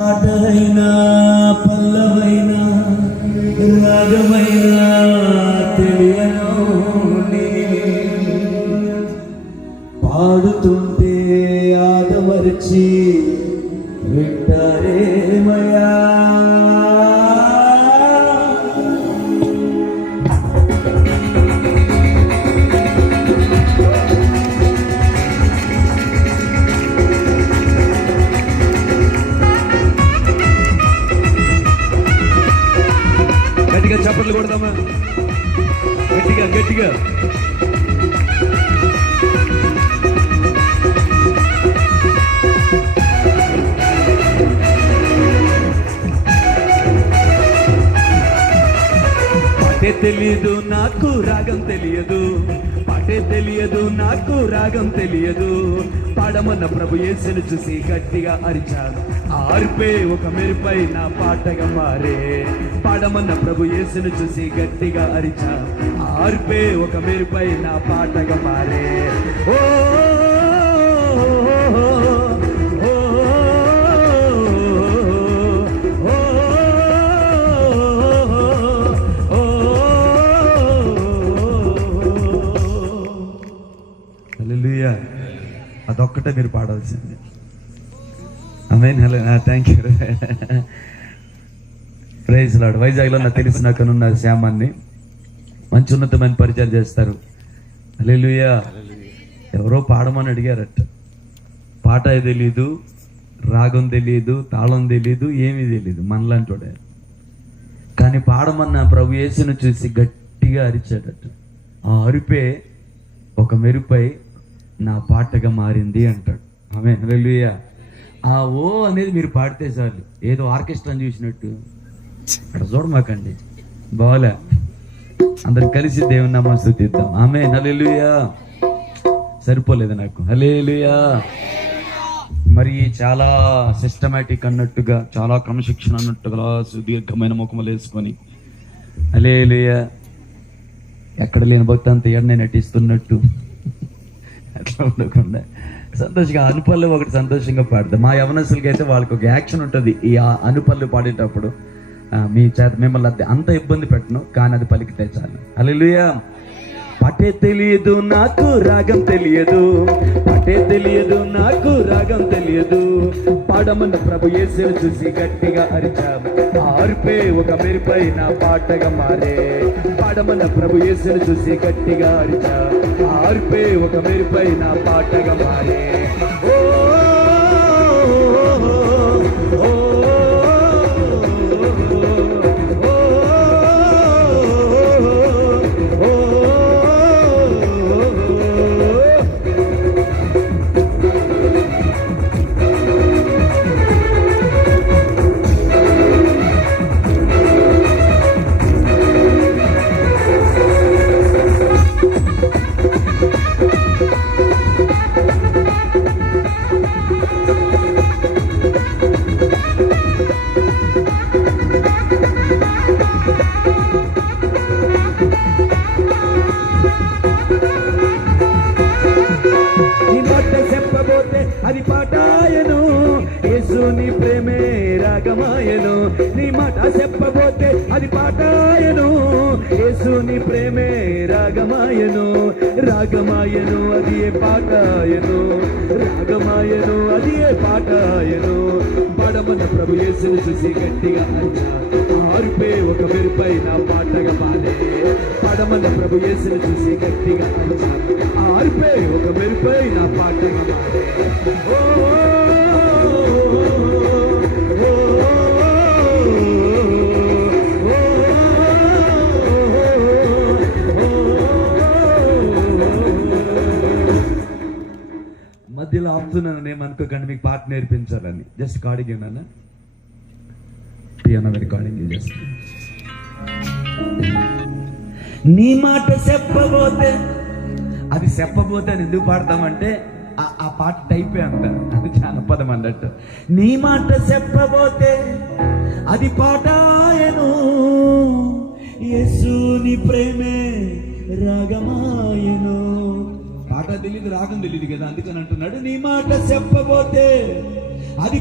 పాటైనా పల్లవైనా రాగమైనా తెలియను పాడుతుంటే ఆదమరిచి వింటారేమయ్యా. గట్టిగా చప్పట్లు కొడదామా, గట్టిగా గట్టిగా. పాటే తెలియదు నాకు రాగం తెలియదు, పాటే తెలియదు నాకు రాగం తెలియదు. పాడమన్న ప్రభు యేసును చూసి గట్టిగా అరిచాను, ఆర్పే ఒక మెరుపై నా పాటగా మారే. పాడమన్న ప్రభు యేసును చూసి గట్టిగా అరిచాను, ఆర్పే ఒక మెరుపై నా పాటగా మారే. ఓ హల్లెలూయా. అదొక్కటే మీరు పాడాల్సింది. Amen. Thank you. Praise Lord. వైజాగ్లో నాకు తెలిసిన కనున్న శ్యామాన్ని మంచి ఉన్నతమైన పరిచయం చేస్తారు. హల్లెలూయా. ఎవరో పాడమని అడిగారట. పాట తెలీదు, రాగం తెలియదు, తాళం తెలీదు, ఏమీ తెలీదు, మనలాంటి వాడే. కానీ పాడమన్న ప్రభు యేసును చూసి గట్టిగా అరిచాడట. ఆ అరిపే ఒక మెరుపై నా పాటగా మారింది అంటాడు. ఆమేన్. హల్లెలూయా. ఆ ఓ అనేది మీరు పాడితే చాలు, ఏదో ఆర్కెస్ట్రాని చూసినట్టు. అక్కడ చూడమాకండి, బాలే. అందరం కలిసి దేవుని నామమున స్తుతిద్దాం. ఆమేన్. హల్లెలూయా. సరిపోలేదు నాకు. హల్లెలూయా. మరి చాలా సిస్టమేటిక్ అన్నట్టుగా, చాలా క్రమశిక్షణ అన్నట్టుగా సుదీర్ఘమైన ముఖములు వేసుకొని హల్లెలూయా ఎక్కడ లేని భక్తి అంత ఏడనే నటిస్తున్నట్టు అట్లా ఉండకుండా సంతోషంగా అనుపల్లు ఒకటి సంతోషంగా పాడతాం. మా యవనస్తులకి అయితే వాళ్ళకి ఒక యాక్షన్ ఉంటుంది ఈ అనుపల్లు పాడేటప్పుడు. మీ చేత మిమ్మల్ని అంత ఇబ్బంది పెట్టను, కానీ అది పలికితే చాలు. హల్లెలూయా. పాటే తెలియదు నాకు రాగం తెలియదు, పాటే తెలియదు నాకు రాగం తెలియదు. పాడమన్న ప్రభు యేసును చూసి గట్టిగా అరిచాము, ఆర్పే ఒక మెరుపై నా పాటగా మారే. పాడమన్న ప్రభు యేసును చూసి గట్టిగా అరిచాము, ఆర్పే ఒక మెరుపై నా పాటగా మారే. ఓ అది పాటాయను, యేసుని ప్రేమే రాగమాయను. నీ మాట చెప్పబోతే అది పాటాయను, యేసుని ప్రేమే రాగమాయను. రాగమాయను అది ఏ పాటాయను, రాగమాయను అది ఏ పాటాయను. పాడమన్న ప్రభు యేసును చూసి గట్టిగా అరిచాను, ఆర్పే ఒక మెరుపై నా పాటగా మారే. పాడమన్న ప్రభు యేసును చూసి గట్టిగా అరిచాను, ఆర్పే ఒక మెరుపై నా పాటగా మారే. మధ్యలో ఆపుతున్నాను ఏమనుకోకండి, మీకు పాట నేర్పించాలని. జస్ట్ కార్డింగ్ ఏమన్నా పియానో రికార్డింగ్ చేస్తాను. నీ మాట చెప్పబోతే అది చెప్పబోతే అని ఎందుకు పాడతామంటే ఆ పాట టైపే అంటారు, అది జానపదం అన్నట్టు. నీ మాట చెప్పబోతే అది పాటాయను, యేసుని ప్రేమే రాగమాయను. పాట తెలియదు, రాగం తెలియదు కదా, అందుకని అంటున్నాడు నీ మాట చెప్పబోతే అది